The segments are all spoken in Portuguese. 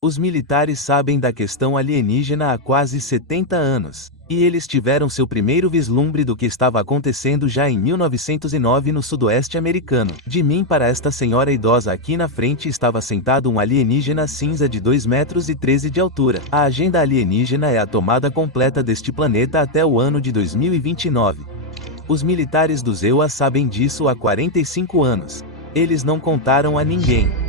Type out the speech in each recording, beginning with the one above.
Os militares sabem da questão alienígena há quase 70 anos, e eles tiveram seu primeiro vislumbre do que estava acontecendo já em 1909 no sudoeste americano. De mim para esta senhora idosa aqui na frente estava sentado um alienígena cinza de 2 metros e 13 de altura. A agenda alienígena é a tomada completa deste planeta até o ano de 2029. Os militares do EUA sabem disso há 45 anos. Eles não contaram a ninguém.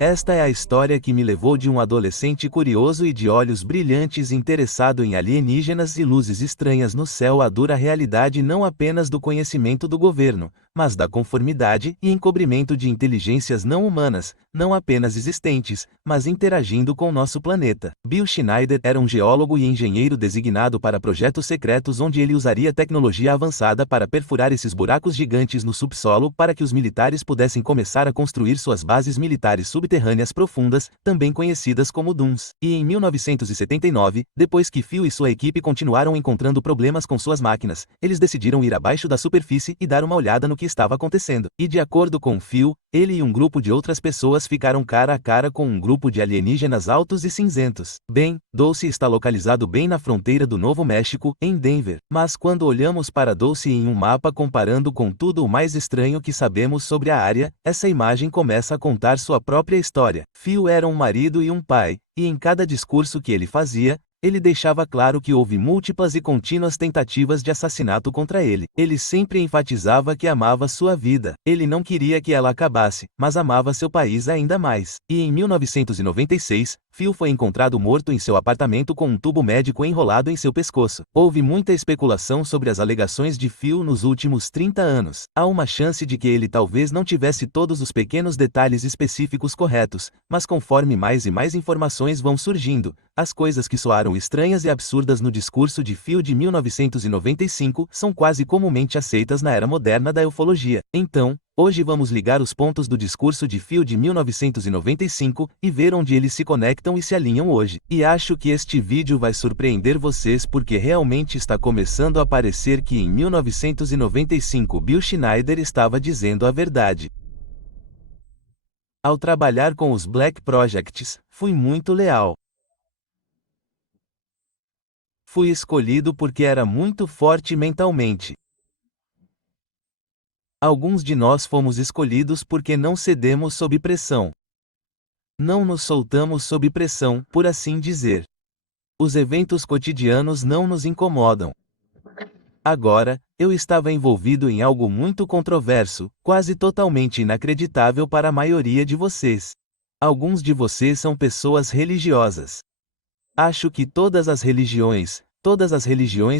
Esta é a história que me levou de um adolescente curioso e de olhos brilhantes interessado em alienígenas e luzes estranhas no céu à dura realidade não apenas do conhecimento do governo, mas da conformidade e encobrimento de inteligências não humanas, não apenas existentes, mas interagindo com nosso planeta. Bill Schneider era um geólogo e engenheiro designado para projetos secretos onde ele usaria tecnologia avançada para perfurar esses buracos gigantes no subsolo para que os militares pudessem começar a construir suas bases militares subterrâneas profundas, também conhecidas como DUNs. E em 1979, depois que Phil e sua equipe continuaram encontrando problemas com suas máquinas, eles decidiram ir abaixo da superfície e dar uma olhada no que estava acontecendo. E de acordo com Phil, ele e um grupo de outras pessoas ficaram cara a cara com um grupo de alienígenas altos e cinzentos. Bem, Dulce está localizado bem na fronteira do Novo México, em Denver. Mas quando olhamos para Dulce em um mapa comparando com tudo o mais estranho que sabemos sobre a área, essa imagem começa a contar sua própria história. Phil era um marido e um pai, e em cada discurso que ele fazia, ele deixava claro que houve múltiplas e contínuas tentativas de assassinato contra ele. Ele sempre enfatizava que amava sua vida. Ele não queria que ela acabasse, mas amava seu país ainda mais. E em 1996, Phil foi encontrado morto em seu apartamento com um tubo médico enrolado em seu pescoço. Houve muita especulação sobre as alegações de Phil nos últimos 30 anos. Há uma chance de que ele talvez não tivesse todos os pequenos detalhes específicos corretos, mas conforme mais e mais informações vão surgindo, as coisas que soaram estranhas e absurdas no discurso de Phil de 1995 são quase comumente aceitas na era moderna da ufologia. Então, hoje vamos ligar os pontos do discurso de Phil de 1995 e ver onde eles se conectam e se alinham hoje. E acho que este vídeo vai surpreender vocês porque realmente está começando a parecer que em 1995 Bill Schneider estava dizendo a verdade. Ao trabalhar com os Black Projects, fui muito leal. Fui escolhido porque era muito forte mentalmente. Alguns de nós fomos escolhidos porque não cedemos sob pressão. Não nos soltamos sob pressão, por assim dizer. Os eventos cotidianos não nos incomodam. Agora, eu estava envolvido em algo muito controverso, quase totalmente inacreditável para a maioria de vocês. Alguns de vocês são pessoas religiosas. Acho que todas as religiões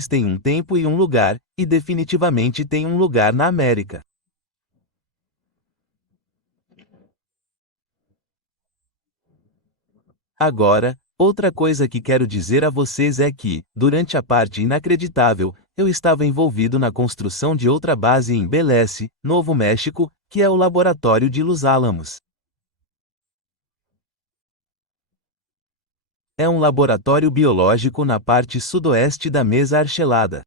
têm um tempo e um lugar, e definitivamente têm um lugar na América. Agora, outra coisa que quero dizer a vocês é que, durante a parte inacreditável, eu estava envolvido na construção de outra base em Belize, Novo México, que é o Laboratório de Los Alamos. É um laboratório biológico na parte sudoeste da Mesa Archuleta.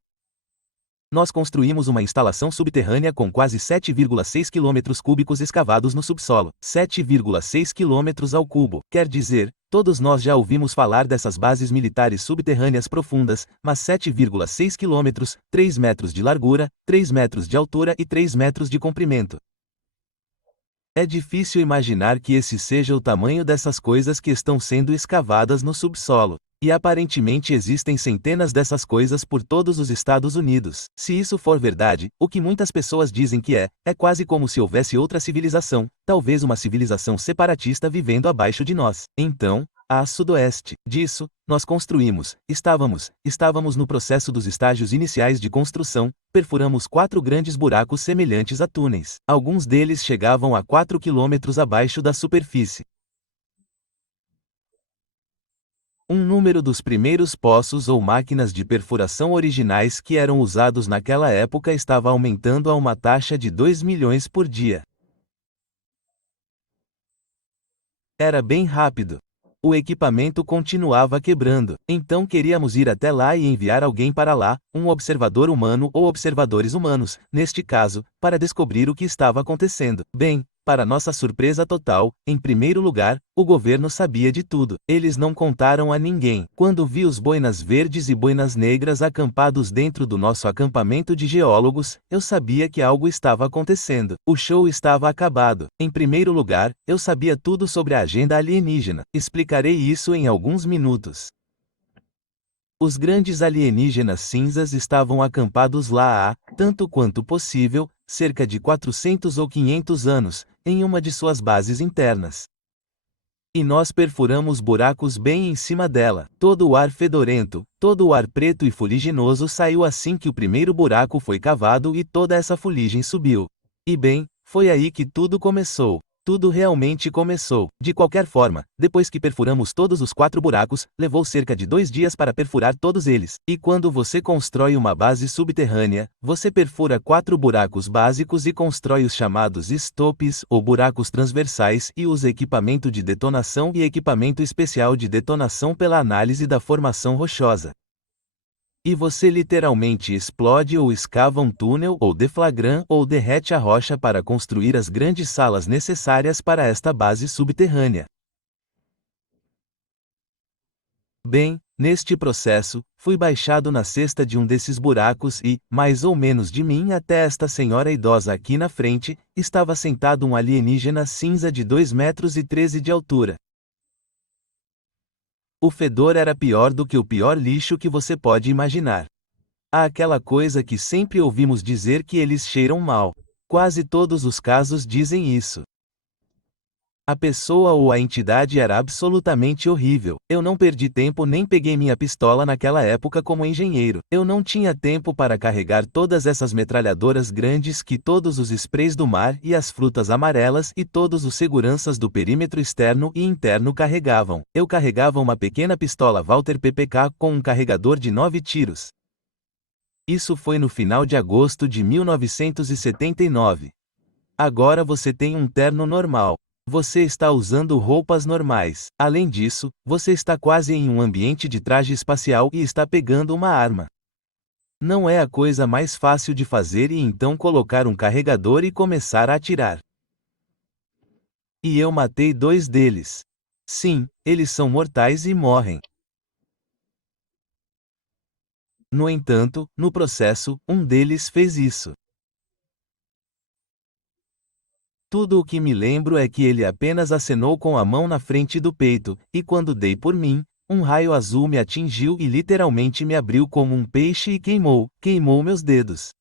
Nós construímos uma instalação subterrânea com quase 7,6 km³ escavados no subsolo. 7,6 km ao cubo. Quer dizer, todos nós já ouvimos falar dessas bases militares subterrâneas profundas, mas 7,6 km, 3 metros de largura, 3 metros de altura e 3 metros de comprimento. É difícil imaginar que esse seja o tamanho dessas coisas que estão sendo escavadas no subsolo. E aparentemente existem centenas dessas coisas por todos os Estados Unidos. Se isso for verdade, o que muitas pessoas dizem que é quase como se houvesse outra civilização, talvez uma civilização separatista vivendo abaixo de nós. Então, a sudoeste disso, nós construímos, estávamos no processo dos estágios iniciais de construção, perfuramos 4 grandes buracos semelhantes a túneis. Alguns deles chegavam a 4 quilômetros abaixo da superfície. Um número dos primeiros poços ou máquinas de perfuração originais que eram usados naquela época estava aumentando a uma taxa de 2 milhões por dia. Era bem rápido. O equipamento continuava quebrando. Então queríamos ir até lá e enviar alguém para lá, um observador humano ou observadores humanos, neste caso, para descobrir o que estava acontecendo. Bem, para nossa surpresa total, em primeiro lugar, o governo sabia de tudo. Eles não contaram a ninguém. Quando vi os boinas verdes e boinas negras acampados dentro do nosso acampamento de geólogos, eu sabia que algo estava acontecendo. O show estava acabado. Em primeiro lugar, eu sabia tudo sobre a agenda alienígena. Explicarei isso em alguns minutos. Os grandes alienígenas cinzas estavam acampados lá há, tanto quanto possível, cerca de 400 ou 500 anos, em uma de suas bases internas. E nós perfuramos buracos bem em cima dela. Todo o ar fedorento, todo o ar preto e fuliginoso saiu assim que o primeiro buraco foi cavado e toda essa fuligem subiu. E bem, foi aí que tudo começou. Tudo realmente começou. De qualquer forma, depois que perfuramos todos os 4 buracos, levou cerca de 2 dias para perfurar todos eles. E quando você constrói uma base subterrânea, você perfura 4 buracos básicos e constrói os chamados stopes, ou buracos transversais, e usa equipamento de detonação e equipamento especial de detonação pela análise da formação rochosa. E você literalmente explode ou escava um túnel ou deflagram ou derrete a rocha para construir as grandes salas necessárias para esta base subterrânea. Bem, neste processo, fui baixado na cesta de um desses buracos e, mais ou menos de mim até esta senhora idosa aqui na frente, estava sentado um alienígena cinza de 2,13 metros de altura. O fedor era pior do que o pior lixo que você pode imaginar. Há aquela coisa que sempre ouvimos dizer que eles cheiram mal. Quase todos os casos dizem isso. A pessoa ou a entidade era absolutamente horrível. Eu não perdi tempo nem peguei minha pistola naquela época como engenheiro. Eu não tinha tempo para carregar todas essas metralhadoras grandes que todos os sprays do mar e as frutas amarelas e todos os seguranças do perímetro externo e interno carregavam. Eu carregava uma pequena pistola Walther PPK com um carregador de 9 tiros. Isso foi no final de agosto de 1979. Agora você tem um terno normal. Você está usando roupas normais. Além disso, você está quase em um ambiente de traje espacial e está pegando uma arma. Não é a coisa mais fácil de fazer e então colocar um carregador e começar a atirar. E eu matei 2 deles. Sim, eles são mortais e morrem. No entanto, no processo, um deles fez isso. Tudo o que me lembro é que ele apenas acenou com a mão na frente do peito, e quando dei por mim, um raio azul me atingiu e literalmente me abriu como um peixe e queimou meus dedos.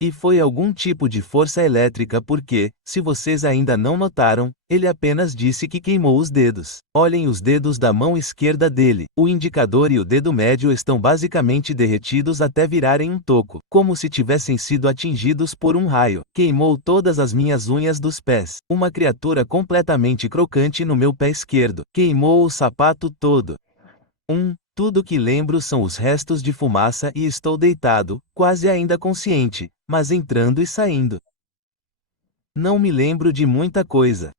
E foi algum tipo de força elétrica porque, se vocês ainda não notaram, ele apenas disse que queimou os dedos. Olhem os dedos da mão esquerda dele. O indicador e o dedo médio estão basicamente derretidos até virarem um toco, como se tivessem sido atingidos por um raio. Queimou todas as minhas unhas dos pés. Uma criatura completamente crocante no meu pé esquerdo. Queimou o sapato todo. Tudo que lembro são os restos de fumaça e estou deitado, quase ainda consciente, mas entrando e saindo. Não me lembro de muita coisa.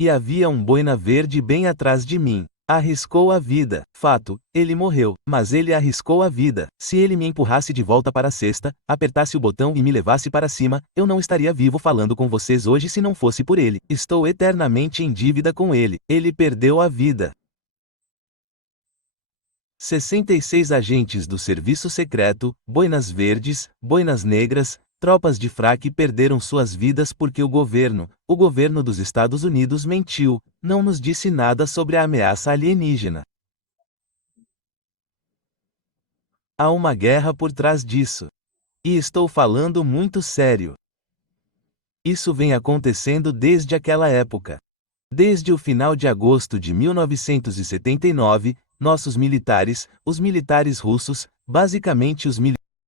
E havia um boina verde bem atrás de mim. Arriscou a vida. Fato, ele morreu, mas ele arriscou a vida. Se ele me empurrasse de volta para a cesta, apertasse o botão e me levasse para cima, eu não estaria vivo falando com vocês hoje se não fosse por ele. Estou eternamente em dívida com ele. Ele perdeu a vida. 66 agentes do Serviço Secreto, boinas verdes, boinas negras, tropas de fraque perderam suas vidas porque o governo dos Estados Unidos mentiu, não nos disse nada sobre a ameaça alienígena. Há uma guerra por trás disso. E estou falando muito sério. Isso vem acontecendo desde aquela época. Desde o final de agosto de 1979, nossos militares, os militares russos, basicamente os militares